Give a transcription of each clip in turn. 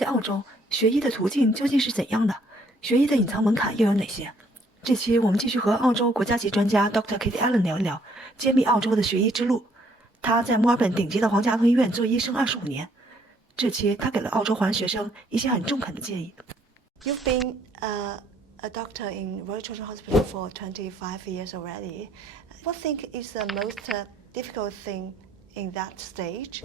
在澳洲，学医的途径究竟是怎样的？学医的隐藏门槛又有哪些？这期我们继续和澳洲国家级专家 Dr. Kate Allen 聊一聊揭秘澳洲的学医之路。他在墨尔本顶级的皇家儿童医院做医生25年。这期他给了澳洲华人学生一些很中肯的建议。You've been a doctor in Royal Children's Hospital for 25 years already. What do you think is the most difficult thing in that stage?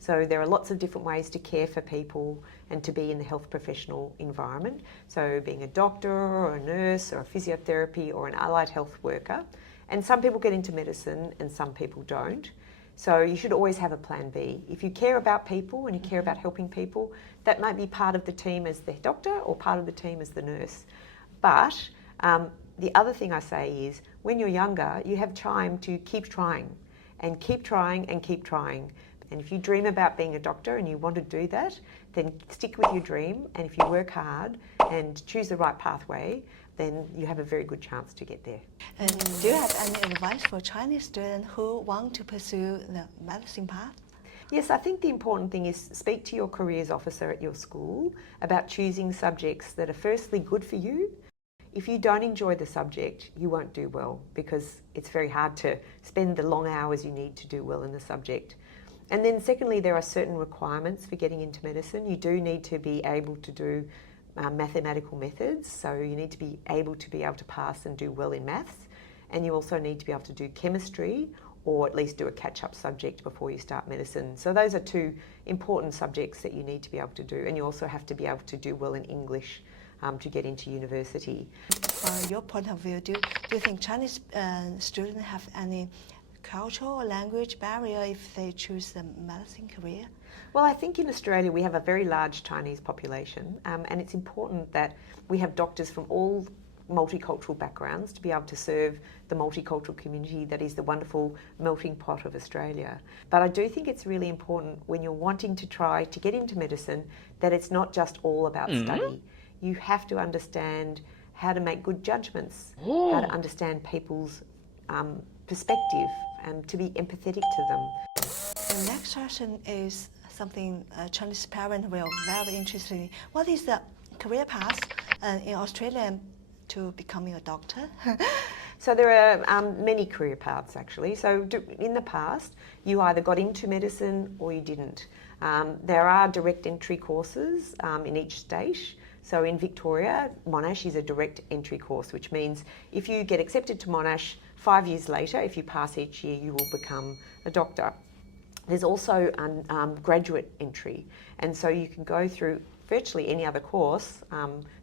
So there are lots of different ways to care for people and to be in the health professional environment. So being a doctor or a nurse or a physiotherapy or an allied health worker. And some people get into medicine and some people don't. So you should always have a plan B. If you care about people and you care about helping people, that might be part of the team as the doctor or part of the team as the nurse. But the other thing I say is when you're younger, you have time to keep trying and keep trying and keep trying. And if you dream about being a doctor and you want to do that, then stick with your dream. And if you work hard and choose the right pathway, then you have a very good chance to get there. And do you have any advice for Chinese students who want to pursue the medicine path? Yes, I think the important thing is speak to your careers officer at your school about choosing subjects that are firstly good for you. If you don't enjoy the subject, you won't do well because it's very hard to spend the long hours you need to do well in the subject. And then secondly, there are certain requirements for getting into medicine. You do need to be able to do mathematical methods, so you need to be able to pass and do well in maths, and you also need to be able to do chemistry or at least do a catch-up subject before you start medicine. So those are two important subjects that you need to be able to do, and you also have to be able to do well in English to get into university. From your point of view, do you think Chinese students have any cultural or language barrier if they choose the medicine career? Well, I think in Australia we have a very large Chinese population, and it's important that we have doctors from all multicultural backgrounds to be able to serve the multicultural community that is the wonderful melting pot of Australia. But I do think it's really important when you're wanting to try to get into medicine that it's not just all about study. You have to understand how to make good judgments, how to understand people's perspective and to be empathetic to them. The next question is something Chinese parents will very interested in. What is the career path in Australia to becoming a doctor? So there are many career paths actually. So in the past, you either got into medicine or you didn't. There are direct entry courses in each state. So in Victoria, Monash is a direct entry course, which means if you get accepted to Monash 5 years later, if you pass each year, you will become a doctor. There's also graduate entry, and so you can go through virtually any other course.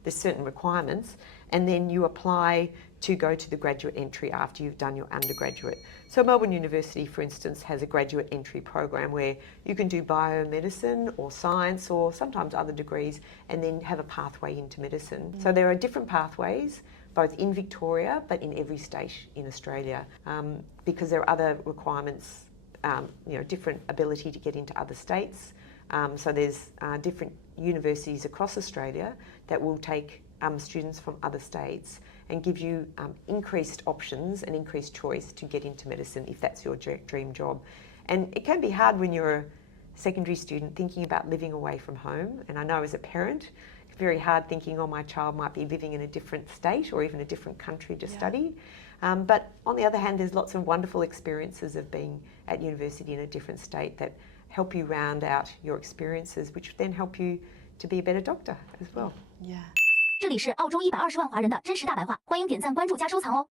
There's certain requirements, and then you apply to go to the graduate entry after you've done your undergraduate. So Melbourne University, for instance, has a graduate entry program where you can do biomedicine or science or sometimes other degrees and then have a pathway into medicine. So there are different pathways, both in Victoria but in every state in Australia, because there are other requirements, different ability to get into other states. So there's different universities across Australia that will take students from other states and give you increased options and increased choice to get into medicine if that's your dream job. And it can be hard when you're a secondary student thinking about living away from home. And I know as a parent, it's very hard thinking, oh, my child might be living in a different state or even a different country to study. But on the other hand, there's lots of wonderful experiences of being at university in a different state that help you round out your experiences, which then help you to be a better doctor as well. Yeah. 这里是澳洲120万华人的真实大白话，欢迎点赞、关注加收藏哦。